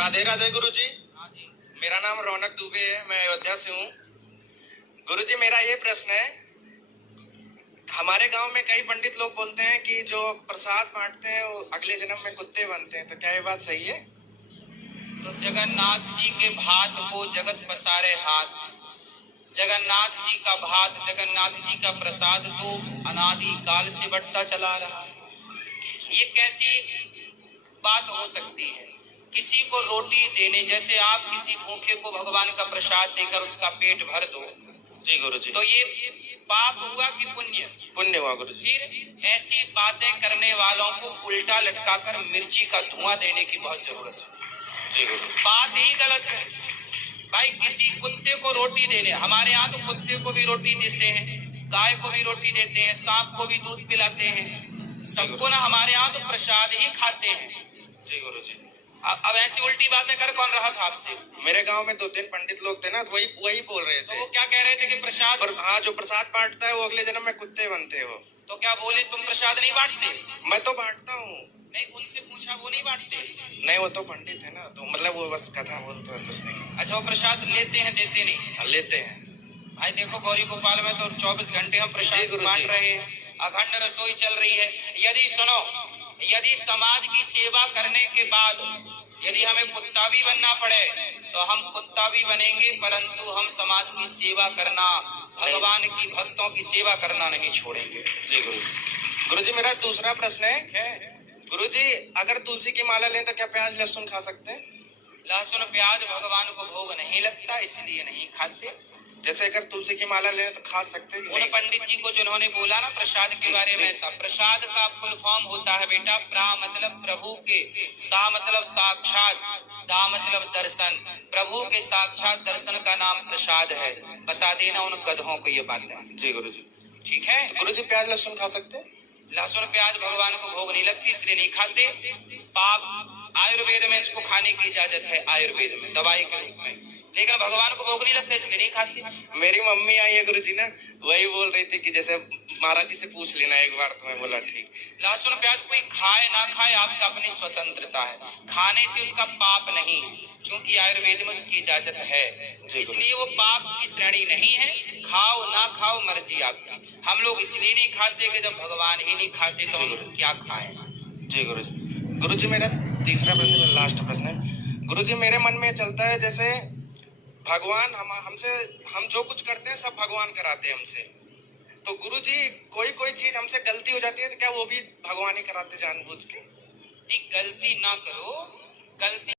राधे राधे गुरुजी। हाँ जी। मेरा नाम रौनक दुबे है, मैं अयोध्या से हूँ। गुरुजी मेरा ये प्रश्न है, हमारे गांव में कई पंडित लोग बोलते हैं कि जो प्रसाद बांटते हैं वो अगले जन्म में कुत्ते बनते हैं, तो क्या ये बात सही है? तो जगन्नाथ जी के भात को जगत पसारे हाथ, जगन्नाथ जी का भात, जगन्नाथ जी का प्रसाद तो अनादि काल से बढ़ता चला रहा। ये कैसी बात हो सकती है? किसी को रोटी देने, जैसे आप किसी भूखे को भगवान का प्रसाद देकर उसका पेट भर दो, जी गुरुजी। तो ये पाप हुआ कि पुण्य? पुण्य हुआ गुरुजी। फिर ऐसी बातें करने वालों को उल्टा लटकाकर मिर्ची का धुआं देने की बहुत जरूरत है। जी गुरुजी। बात ही गलत है भाई। किसी कुत्ते को रोटी देने, हमारे यहाँ तो कुत्ते को भी रोटी देते हैं, गाय को भी रोटी देते हैं, सांप को भी दूध पिलाते हैं, सबको ना हमारे यहाँ तो प्रसाद ही खाते हैं। जी गुरुजी। अब ऐसी उल्टी बातें कर कौन रहा था आपसे? मेरे गांव में 2-3 पंडित लोग थे ना, तो वही बोल रहे तो थे। वो क्या कह रहे थे कि प्रसाद, और हाँ, जो प्रसाद बांटता है वो अगले जन्म में कुत्ते बनते हो। तो क्या बोले तुम प्रसाद नहीं बांटते? मैं तो बांटता हूँ। नहीं, उनसे पूछा, वो नहीं बांटते? नहीं, वो तो पंडित है ना, तो मतलब वो बस कथा बोलते हैं, कुछ नहीं। अच्छा, वो प्रसाद लेते हैं देते नहीं? हाँ, लेते हैं। भाई देखो, गौरी गोपाल में तो 24 घंटे हम प्रसाद बांट रहे हैं, अखंड रसोई चल रही है। यदि सुनो, यदि समाज की सेवा करने के बाद यदि हमें कुत्ता भी बनना पड़े तो हम कुत्ता भी बनेंगे, परंतु हम समाज की सेवा करना, भगवान की भक्तों की सेवा करना नहीं छोड़ेंगे। जी गुरुजी। गुरुजी मेरा दूसरा प्रश्न है, गुरुजी अगर तुलसी की माला लें तो क्या प्याज लहसुन खा सकते हैं? लहसुन प्याज भगवान को भोग नहीं लगता, इसलिए नहीं खाते। जैसे अगर तुलसी की माला लें तो खा सकते हैं? उन पंडित जी को जिन्होंने बोला ना प्रसाद के बारे में, ऐसा प्रसाद का फुल फॉर्म होता है बेटा, प्रा मतलब प्रभु के, सा मतलब साक्षात, दा मतलब दर्शन, प्रभु के साक्षात दर्शन का नाम प्रसाद है। बता देना उन गधों को ये बात है। जी गुरुजी। ठीक है। गुरुजी प्याज लहसुन खा सकते हैं? लहसुन प्याज भगवान को भोग नहीं लगती, इसलिए नहीं खाते। पाप, आयुर्वेद में इसको खाने की इजाजत है, आयुर्वेद में दवाई के रूप में, लेकिन भगवान को भोग नहीं लगता, इसलिए नहीं खाते। मेरी मम्मी आई है गुरुजी ना, वही बोल रही थी कि जैसे महाराज जी से पूछ लेना एक बार, तो मैं बोला ठीक। लहसुन प्याज कोई खाए ना खाए, आपका अपनी स्वतंत्रता है, खाने से उसका पाप नहीं है, क्योंकि आयुर्वेद में उसकी इजाजत है, इसलिए वो पाप की श्रेणी नहीं है। खाओ ना खाओ मर्जी आपकी। हम लोग इसलिए नहीं खाते कि जब भगवान ही नहीं खाते तो हम क्या खाएं। जी गुरुजी। गुरुजी मेरा तीसरा प्रश्न, लास्ट प्रश्न है। गुरुजी मेरे मन में चलता है जैसे भगवान हमसे, हम जो कुछ करते हैं सब भगवान कराते हैं हमसे, तो गुरुजी कोई चीज हमसे गलती हो जाती है तो क्या वो भी भगवान ही कराते जानबूझ के? नहीं, गलती ना करो, गलती